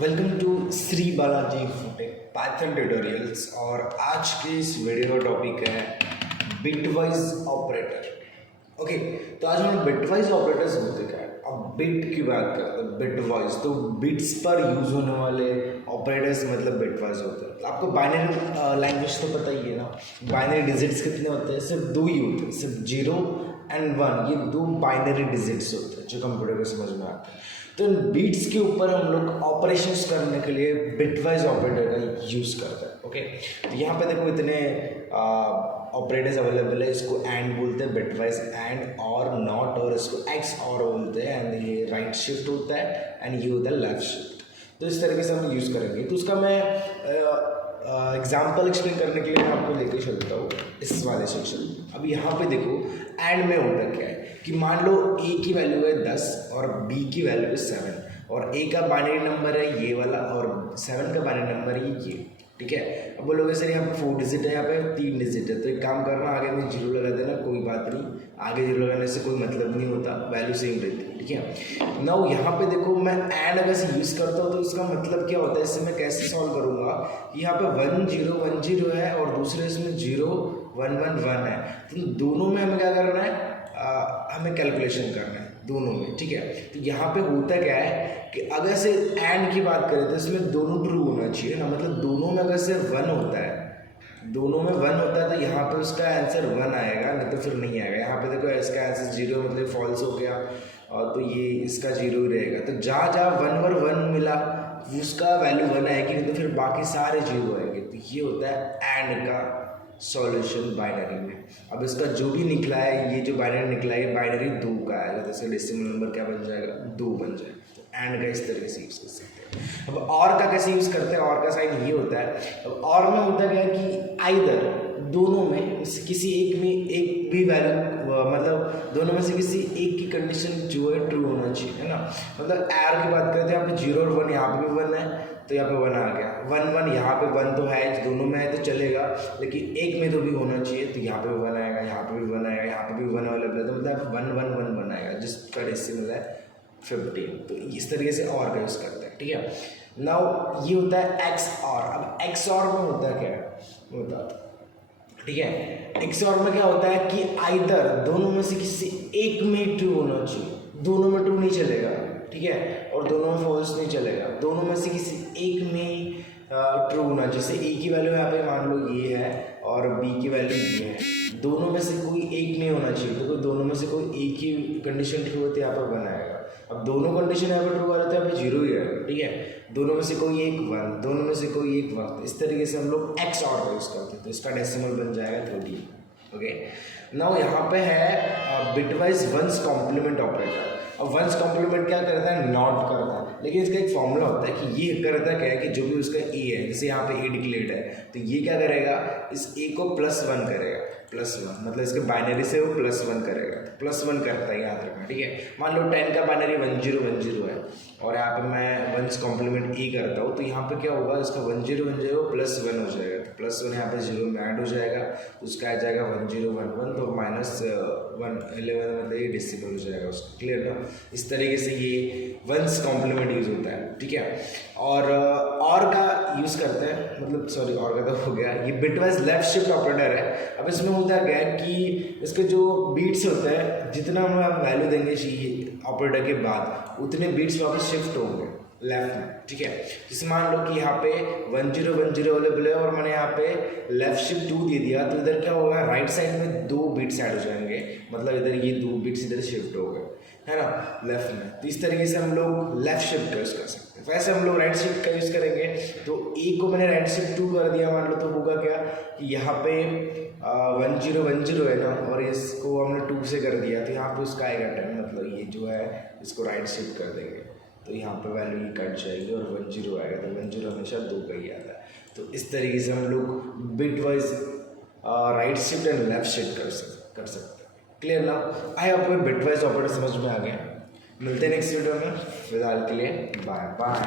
Welcome to Shri Balaji Futech Python tutorials. और आज के इस वीडियो का टॉपिक है बिटवाइज ऑपरेटर। ओके, तो आज हम बिटवाइज ऑपरेटर्स होते क्या है। अब बिट की बात करते हैं, बिटवाइज तो बिट्स पर यूज होने वाले ऑपरेटर्स मतलब बिटवाइज होते हैं। आपको बाइनरी लैंग्वेज तो पता ही है ना, बाइनरी डिजिट्स कितने होते हैं? सिर्फ दो ही होते हैं, सिर्फ 0 और 1। ये दो बाइनरी डिजिट्स होते हैं जो कंप्यूटर को समझ में आते हैं। तो इन बीट्स के ऊपर हम लोग ऑपरेशंस करने के लिए बिटवाइज ऑपरेटर का यूज़ करते हैं। ओके, तो यहाँ पे देखो इतने ऑपरेटर्स अवेलेबल है। इसको एंड बोलते हैं, बिटवाइज एंड और नॉट, और इसको एक्स और बोलते हैं। एंड ये राइट शिफ्ट होता है एंड ये होता है लेफ्ट शिफ्ट। तो इस तरीके से हम यूज़ करेंगे। तो उसका मैं एग्जाम्पल एक्सप्लेन करने के लिए मैं आपको लेके चलता हूँ इस वाले सेक्शन। अब यहाँ पे देखो एंड में होता क्या है कि मान लो ए की वैल्यू है 10 और बी की वैल्यू है 7, और ए का बाइनरी नंबर है ये वाला और 7 का बाइनरी नंबर है ये। ठीक है, अब बोलोगे सर यहाँ पे 4 डिजिट है, यहाँ पे 3 डिजिट है, तो एक काम करना, आगे में 0 लगा देना, कोई बात नहीं। आगे 0 लगाने से कोई मतलब नहीं होता, वैल्यू सेम रहती है। ठीक है, नाउ यहाँ पे देखो मैं एंड अगर से यूज़ करता हूँ तो इसका मतलब क्या होता है, इससे मैं कैसे सॉल्व करूँगा कि यहाँ पे 1 0 1 0 है और दूसरे इसमें 0 1 1 1 है। तो दोनों में हमें क्या करना है, हमें कैलकुलेशन करना है दोनों में। ठीक है, तो यहाँ पे होता क्या है कि अगर से एंड की बात करें तो इसमें दोनों ट्रू होना चाहिए ना, मतलब दोनों में अगर से 1 होता है, दोनों में 1 होता है तो यहाँ पे उसका आंसर 1 आएगा, नहीं तो फिर नहीं आएगा। यहाँ पे देखो इसका आंसर 0 मतलब फॉल्स हो गया, और तो ये इसका 0 ही रहेगा। तो जहाँ जहाँ 1 पर 1 मिला उसका वैल्यू 1 आएगी, नहीं तो फिर बाकी सारे 0 आएंगे। तो ये होता है एंड का सॉल्यूशन बाइनरी में। अब इसका जो भी निकला है, ये जो बाइनरी निकला है, ये बाइनरी 2 का आएगा, जैसे डेसिमल नंबर क्या बन जाएगा, 2 बन जाएगा। तो एंड का इस तरीके से यूज़ कर सकते हैं। अब और का कैसे यूज़ करते हैं, और का साइन ये होता है। अब और में होता क्या है कि आइदर दोनों में से किसी एक में एक भी वैल्यू, मतलब दोनों में से किसी एक की कंडीशन जो है ट्रू होना चाहिए, है ना। मतलब एर की बात करते हैं, यहाँ पे 0 और 1, यहाँ पे भी 1 है तो यहाँ पे 1 आ गया। 1 1 यहाँ पे 1 तो है, दोनों में है तो चलेगा, लेकिन एक में तो भी होना चाहिए। तो यहाँ पे भी 1 आएगा, यहाँ पे भी 1 आएगा, यहाँ पे भी 1 अवेलेबल है, तो मतलब 1 1 1 1 आएगा, जिसका डेसिमल है 15। तो इस तरीके से और का यूज़ करते हैं। ठीक है, नाउ ये होता है एक्स और। अब एक्स और में होता है क्या होता है, ठीक है, एक्स और में क्या होता है कि आइदर दोनों में से किसी एक में ट्रू होना चाहिए, दोनों में ट्रू नहीं चलेगा। ठीक है, और दोनों में फॉल्स नहीं चलेगा, दोनों में से किसी एक में ट्रू होना। जैसे ए की वैल्यू यहाँ पे मान लो ये है और बी की वैल्यू ये है, दोनों में से कोई एक नहीं होना चाहिए। तो दोनों में से कोई एक ही कंडीशन ट्रू होती है, यहाँ पर 1 आएगा। अब दोनों कंडीशन यहाँ पर ट्रू आ रहा है तो यहाँ पे 0 ही आएगा। ठीक है, दोनों में से कोई एक 1, दोनों में से कोई एक 1। इस तरीके से हम लोग एक्स और का यूज़ करते हैं, तो इसका डेसिमल बन जाएगा 30। ओके, नाउ यहाँ पे है बिटवाइज वंस कॉम्प्लीमेंट ऑपरेटर। अब वंस कॉम्प्लीमेंट क्या करता है, नॉट करता है, लेकिन इसका एक फॉर्मूला होता है कि ये करता क्या है कि जो भी उसका ए है, जैसे यहाँ पे ए डिक्लेयर्ड है, तो ये क्या करेगा, इस ए को +1 करेगा। +1 मतलब इसके बाइनरी से वो +1 करेगा, तो +1 करता है, याद रखना। ठीक है, मान लो 10 का बाइनरी 1 0 1 0 है और यहाँ पे मैं वंस कॉम्प्लीमेंट ए करता हूँ, तो यहाँ पे क्या होगा, इसका 1 0 1 0 +1 हो जाएगा। तो +1 यहाँ पे 0 में ऐड हो जाएगा, तो उसका आ जाएगा 1 0 1 1, तो -1 11 मतलब ये डेसिमल हो जाएगा उसका। क्लियर ना, इस तरीके से ये वंस कॉम्प्लीमेंट यूज होता है। ठीक है, और का यूज़ करते हैं, मतलब सॉरी और का तो हो गया। ये बिटवाइज लेफ्ट शिफ्ट ऑपरेटर है। अब इसमें होता क्या है कि इसके जो बीट्स होते हैं, जितना हम वैल्यू देंगे ऑपरेटर के बाद, उतने बीट्स वापस शिफ्ट होंगे लेफ्ट में। ठीक है, जैसे मान लो कि यहाँ पे 1 0 1 0 अवेलेबल है और मैंने यहाँ पे लेफ्ट शिफ्ट 2 दे दिया, तो इधर क्या होगा, राइट साइड में 2 बिट्स ऐड हो जाएंगे, मतलब इधर ये 2 बिट्स इधर शिफ्ट हो गए, है ना, लेफ्ट में। तो इस तरीके से हम लोग लेफ्ट शिफ्ट का यूज़ कर सकते हैं। वैसे हम लोग राइट शिफ्ट का यूज़ करेंगे, तो ए को मैंने राइट शिफ्ट 2 कर दिया मान लो, तो होगा क्या कि यहाँ पे 1 0 1 0 है ना, और इसको हमने 2 से कर दिया, तो यहाँ पे उसका आएगा 10, मतलब ये जो है इसको राइट शिफ्ट कर देंगे, तो यहाँ पे वैल्यू ये कट जाएगी और 1 0 आएगा। तो 1 0 हमेशा 2 का ही आता है। तो इस तरीके से हम लोग bit wise right shift and left shift कर सकते हैं। क्लियर ना, आई आपको बिट वाइज ऑपरेटर समझ में आ गया। मिलते हैं नेक्स्ट वीडियो में, फिलहाल के लिए बाय बाय।